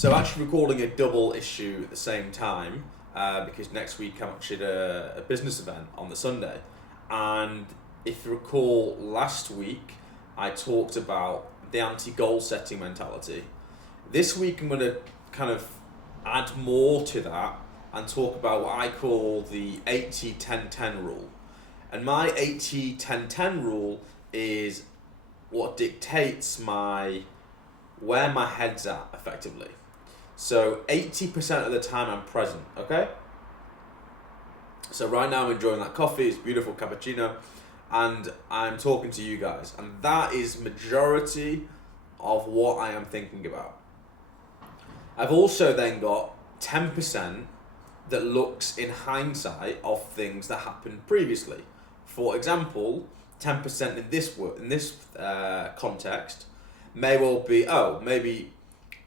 So actually recording a double issue at the same time because next week I'm actually at a business event on the Sunday. And if you recall, last week I talked about the anti-goal setting mentality. This week I'm going to kind of add more to that and talk about what I call the 80-10-10 rule. And my 80-10-10 rule is what dictates where my head's at effectively. So 80% of the time I'm present, okay? So right now I'm enjoying that coffee, it's beautiful cappuccino, and I'm talking to you guys. And that is majority of what I am thinking about. I've also then got 10% that looks in hindsight of things that happened previously. For example, 10% in this context may well be, maybe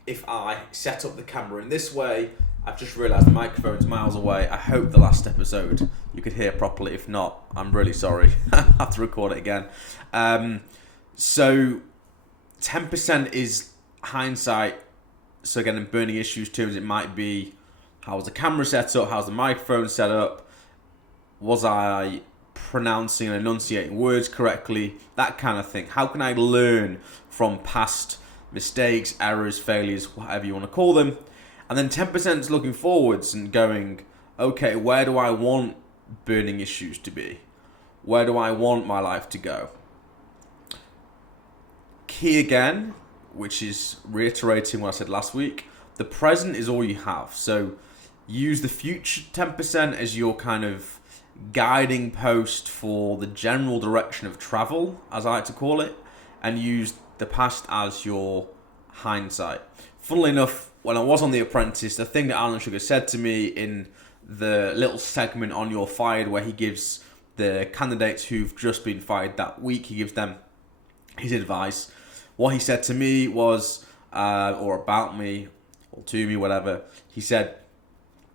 if I set up the camera in this way, I've just realised the microphone's miles away. I hope the last episode you could hear properly. If not, I'm really sorry. I have to record it again. So 10% is hindsight. So again, in burning issues terms, it might be, how's the camera set up? How's the microphone set up? Was I pronouncing and enunciating words correctly? That kind of thing. How can I learn from past mistakes, errors, failures, whatever you want to call them? And then 10% is looking forwards and going, okay, where do I want burning issues to be? Where do I want my life to go? Key again, which is reiterating what I said last week, the present is all you have. So use the future 10% as your kind of guiding post for the general direction of travel, as I like to call it, and use the past as your hindsight. Funnily enough, when I was on The Apprentice, the thing that Alan Sugar said to me in the little segment on You're Fired, where he gives the candidates who've just been fired that week, he gives them his advice. What he said to me was, or about me, or to me, whatever, he said,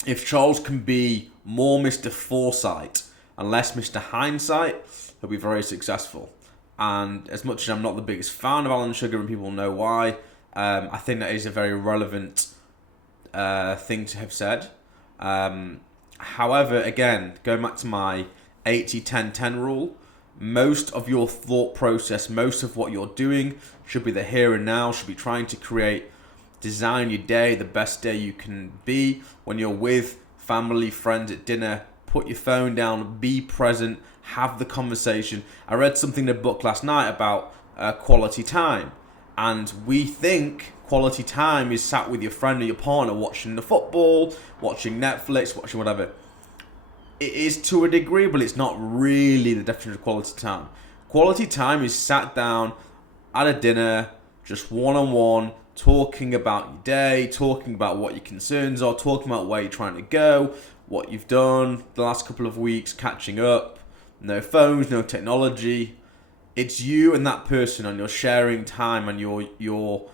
if Charles can be more Mr. Foresight and less Mr. Hindsight, he'll be very successful. And as much as I'm not the biggest fan of Alan Sugar, and people know why, I think that is a very relevant thing to have said. However, again, going back to my 80-10-10 rule, most of your thought process, most of what you're doing should be the here and now, should be trying to design your day the best day you can be. When you're with family, friends at dinner, put your phone down, be present, have the conversation. I read something in a book last night about quality time. And we think quality time is sat with your friend or your partner watching the football, watching Netflix, watching whatever. It is to a degree, but it's not really the definition of quality time. Quality time is sat down at a dinner, just one-on-one, talking about your day, talking about what your concerns are, talking about where you're trying to go, what you've done the last couple of weeks, catching up. No phones, no technology. It's you and that person, and you're sharing time, and you're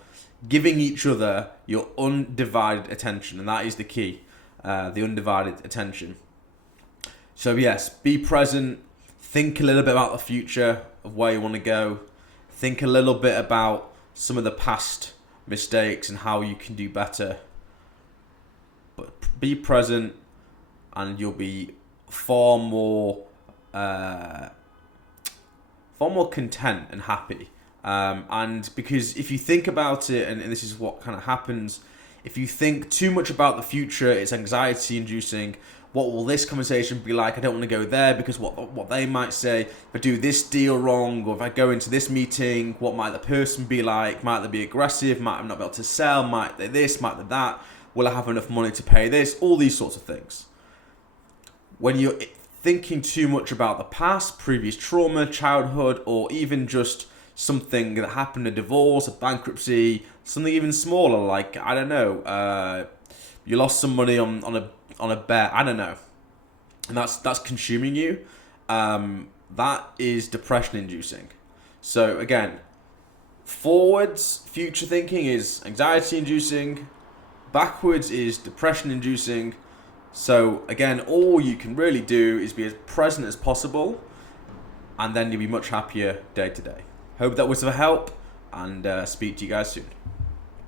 giving each other your undivided attention, and that is the key, the undivided attention. So yes, be present, think a little bit about the future of where you want to go, think a little bit about some of the past mistakes and how you can do better. But be present, and you'll be far more content and happy. And because if you think about it, and this is what kind of happens, if you think too much about the future, it's anxiety inducing. What will this conversation be like? I don't want to go there because what they might say. If I do this deal wrong, or if I go into this meeting, what might the person be like? Might they be aggressive? Might I not be able to sell? Might they this? Might they that? Will I have enough money to pay this? All these sorts of things. When you're thinking too much about the past, previous trauma, childhood, or even just something that happened, a divorce, a bankruptcy, something even smaller, like, I don't know, you lost some money on a bet, I don't know, and that's consuming you, that is depression inducing. So again, forwards, future thinking is anxiety inducing, backwards is depression inducing. So again, all you can really do is be as present as possible, and then you'll be much happier day to day. Hope that was of help, and speak to you guys soon.